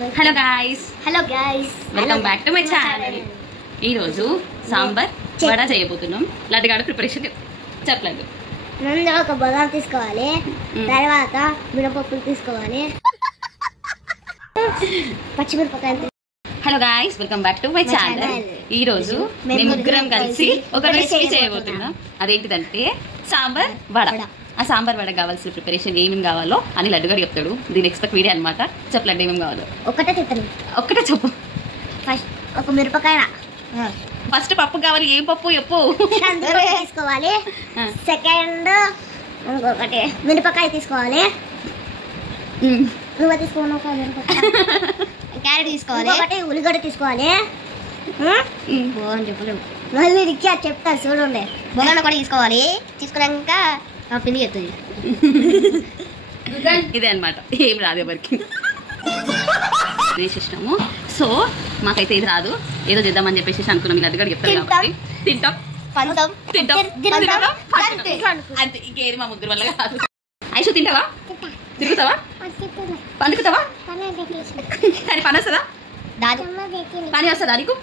Hello guys, welcome back to my channel. ఈరోజు సాంబార్ వడ చేయబోతున్నాం. లడ్డుగాడు preparation చెప్పలేదు. ముందు ఒక బొలం తీసుకోవాలి, తర్వాత మినపప్పులు తీసుకోవాలి, పచ్చిమిరపకాయలు. Hello guys, welcome back to my channel. ఈ రోజు మేము ముగ్గురం కలిసి ఒక రెసిపీ చేయబోతున్నాం. అదేంటిదంటే సాంబార్ వడ. ఆ సాంబార్ వడ కావాల్సిన ప్రిపరేషన్ ఏమేమి కావాలో అని లడ్డుగాడు చెప్తాడు. దీని ఎక్స్పెక్ట్ వీడియో అనమాట. చెప్పు లడ్డు, ఏమేమి కావాలో ఒక్కటే చెప్పు. ఫస్ట్ ఒక మిరపకాయ, ఫస్ట్ పప్పు కావాలి. ఏం పప్పు చెప్పు. తీసుకోవాలి. సెకండ్ ఇంకొకటి మిరపకాయ తీసుకోవాలి. నువ్వు తీసుకోవాలి. క్యారెట్ తీసుకోవాలి. ఒకటి ఉల్లిగడ్డ తీసుకోవాలి. చెప్పలేము, మళ్ళీ రిక్షా చెప్తారు చూడండి. బొగన కూడా తీసుకోవాలి. తీసుకున్నాక పిండి చెప్తుంది. ఇదే అనమాట, ఏం రాదు ఎవరికి. వేసేసినాము. సో మాకైతే ఇది రాదు, ఏదో చేద్దామని చెప్పేసి అనుకున్నాం. ఇలా అదిగా చెప్తారు కాబట్టి తింటాం అంతే. ఇంకేది మా ముగ్గురు వల్ల కాదు. ఐషు తింటావా? తిరుగుతావా? పందుకుతావా? కానీ పని వస్తుందా? పని వస్తుందా నీకు?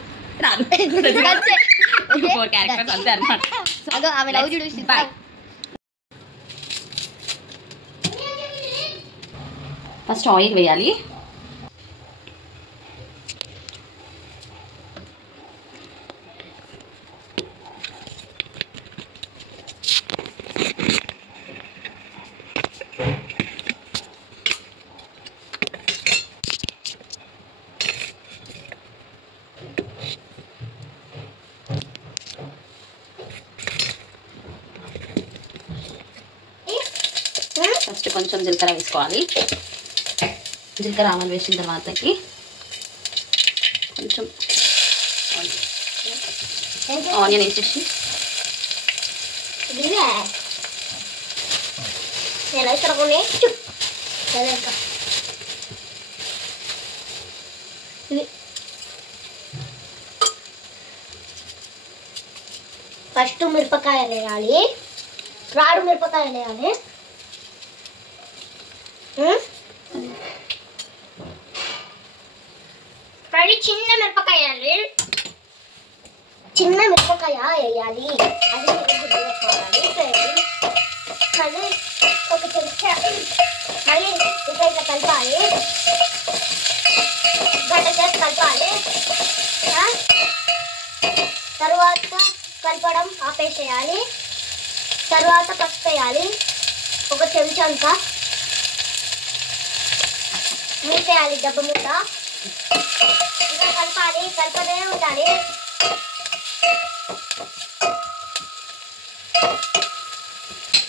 రాదు. 4 క్యారెక్టర్స్ అంతే అనమాట. బాయ్. ఫస్ట్ ఆయిల్ వేయాలి. ఫస్ట్ కొంచెం జీలకర్ర వేసుకోవాలి. జీలకర్ర ఆవాలు వేసిన తర్వాతకి కొంచెం ఆనియన్ వేసేసి ఫస్ట్ మిరపకాయలు వేయాలి. రాడు మిరపకాయలు వేయాలి. చిన్న మిరపకాయ వేయాలి. అది మళ్ళీ ఒక చెంచా మళ్ళీ ఇట్లా కలపాలి. గంట సేపు కలపాలి. తర్వాత కలపడం ఆపేసేయాలి. తర్వాత పసుపు వేయాలి. ఒక చెంచా అంతా మూసేయాలి. డబ్బు మూత ఇంకా కలపాలి. కలపనే ఉండాలి.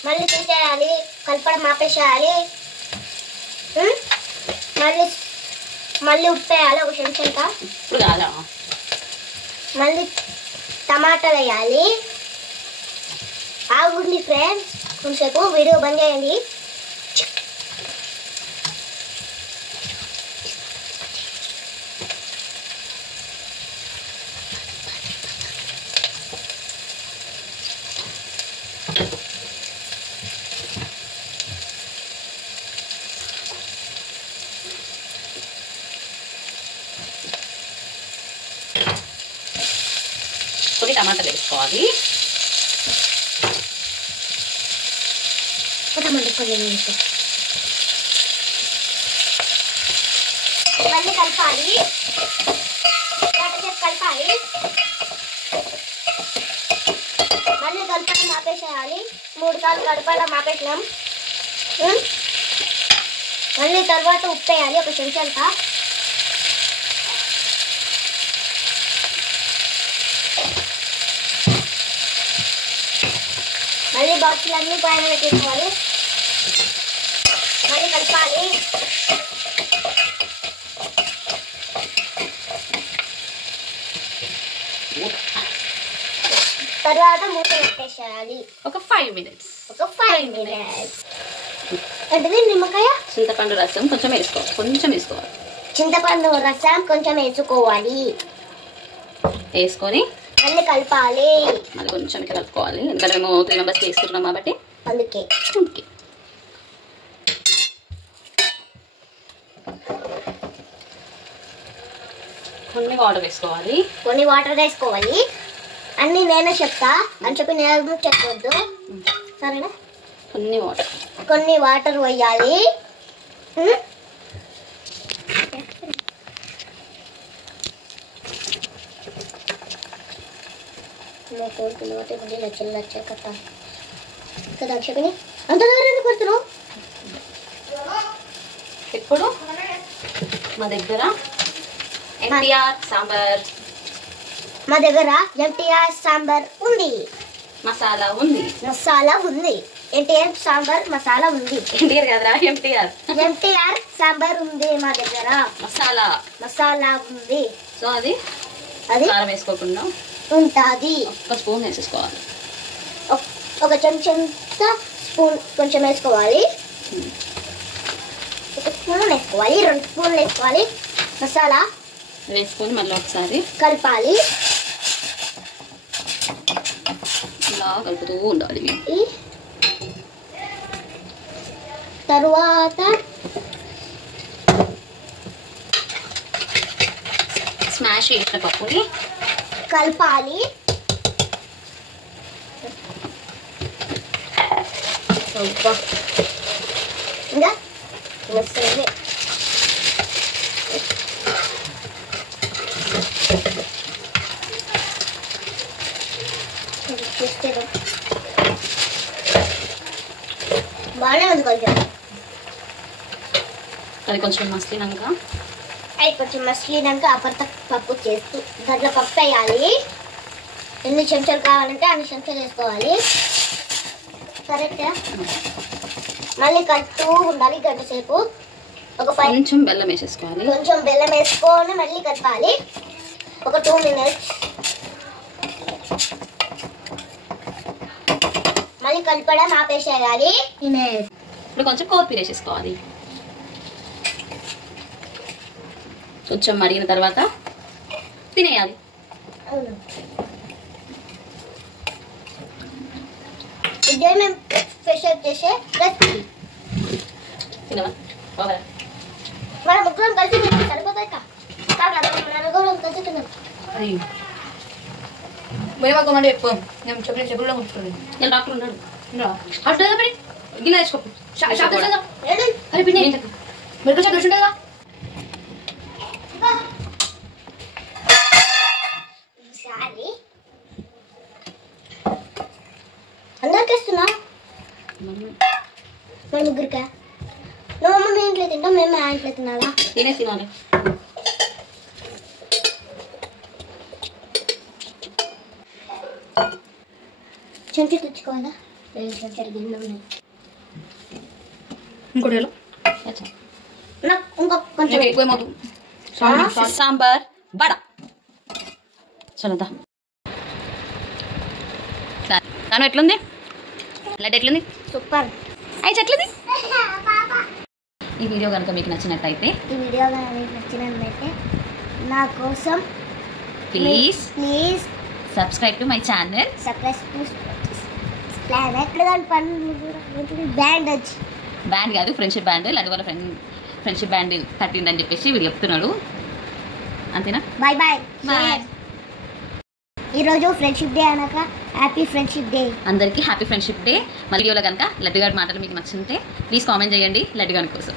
మళ్ళీ తీసేయాలి. కలపడం ఆపేసేయాలి. మళ్ళీ ఉప్పు వేయాలి ఒక చెంచా. మళ్ళీ టమాటాలు వేయాలి. ఆగుండి ఫ్రెండ్స్, కొంచెంసేపు వీడియో బంద్ చేయండి. కొన్ని టమాటాలు వేసుకోవాలి. మళ్ళీ కలపాలి. కలపాలి. మళ్ళీ కలపడం ఆపేసేయాలి. 3 సార్లు కలపడం ఆపేసినాం. మళ్ళీ తర్వాత ఉప్పు వేయాలి ఒక చెంచా అంతా. మళ్ళీ బాక్సులన్నీ పైన పెట్టేసుకోవాలి. మళ్ళీ కలపాలి. తర్వాత మూత పెట్టేసేయాలి ఒక 5 మినిట్స్. అంటే నిమ్మకాయ, చింతపండు రసం కొంచెం వేసుకోవాలి. చింతపండు రసం కొంచెం వేసుకొని మళ్ళీ కలపాలి. మళ్ళీ కొంచెం ఇట్లా కలుపుకోవాలి. ఎందుకంటే మేము 3 మెంబర్స్కి వేసుకుంటున్నాం కాబట్టి అందుకే. కొన్ని వాటర్ వేసుకోవాలి. కొన్ని వాటర్ వేసుకోవాలి. అన్నీ నేనే చెప్తా అని చెప్పి నేను చెప్పొద్దు, సరేనా? కొన్ని వాటర్ వేయాలి. నచ్చ కట్ట కదా చెప్పని అంత దూరం కొడుతున్నావు. ఇప్పుడు మా దగ్గర ఎన్టీఆర్ సాంబార్, మా దగ్గర ఎంటీఆర్ సాంబార్ ఉంది, మసాలా ఉంది. ఎన్టీఆర్ సాంబార్ మసాలా ఉంది. ఎన్టీఆర్ కదరా, ఎంటీఆర్ సాంబార్ ఉంది. మా దగ్గర మసాలా ఉంది. సో అది కారం వేసుకోకుండా ఉంటుంది. ఒక స్పూన్ వేసేసుకోవాలి. ఒక చెంచా స్పూన్ కొంచెం వేసుకోవాలి. ఒక స్పూన్ వేసుకోవాలి, 2 స్పూన్లు వేసుకోవాలి. మసాలా వేసుకొని మళ్ళీ ఒకసారి కలపాలి. ఇలా కలుపుతూ ఉండాలి. తరువాత స్మాష్ చేసిన పప్పుని కలపాలి. ఇంకా బాగానే ఉంది. కొంచెం మసిలినాక అప్పటితో పప్పు చేస్తూ దాంట్లో పప్పు వేయాలి. ఎన్ని చెంచాలు కావాలంటే అన్ని చెంచాలు వేసుకోవాలి. కరెక్ట్గా మళ్ళీ కలుపుతూ ఉండాలి గంట సేపు. కొంచెం బెల్లం వేసేసుకోవాలి. కొంచెం బెల్లం వేసుకొని మళ్ళీ కలపాలి. ఒక 2 మినిట్స్ మళ్ళీ కలపడం ఆపేసేయాలి. ఇప్పుడు కొంచెం కొత్తిమీర వేసేసుకోవాలి. కొంచెం మరిగిన తర్వాత తినేయాలి. ఇదే మేము స్పెషల్ చేసే రెసిపీ. మన ముగ్గురం కలిసి సరిపోతాయి. కలిసి తిన్నాం. మేమకోమంటే చెప్పు, నేను చెప్పుల్లో కూర్చుంది. నేను డాక్టర్ ఉన్నాడు. అట్లా మరి గిన్నె వేసుకో. షాప్ తెచ్చా. అరే పిండి మెడికల్ షాప్ తెచ్చుంటే కదా. అందరికి ఇస్తున్నా. మన ముగ్గురికా? నువ్వు అమ్మ మీ ఇంట్లో తింటాం, మేము మా ఇంట్లో తినాలా? తినాలి. చెంచా తెచ్చుకోవాలా? చెంచాలు గిన్నె ఉన్నాయి. ఇంకోటి నాకు ఇంకో కొంచెం ఎక్కువ సాంబార్ వడ. చల్లదా తను ఎట్లుంది? లడ్డు ఎట్లుంది? సూపర్. అయి చెట్లుంది. ఈ వీడియో కనుక మీకు నచ్చినట్టయితే నా కోసం please subscribe to my channel. Band కాదు, ఫ్రెండ్షిప్ బ్యాండ్. లడ్డు వాళ్ళ ఫ్రెండ్షిప్ బ్యాండ్ కట్టిందని చెప్పేసి వీడు చెప్తున్నాడు. అంతేనా? Bye bye. ఈరోజు ఫ్రెండ్షిప్ డే అనక హ్యాపీ ఫ్రెండ్షిప్ డే. అందరికీ హ్యాపీ ఫ్రెండ్షిప్ డే. మళ్ళీ వీడియోలో కనుక లడ్డు గారి మాటలు మీకు నచ్చుంటే ప్లీజ్ కామెంట్ చేయండి లడ్డు గారి కోసం.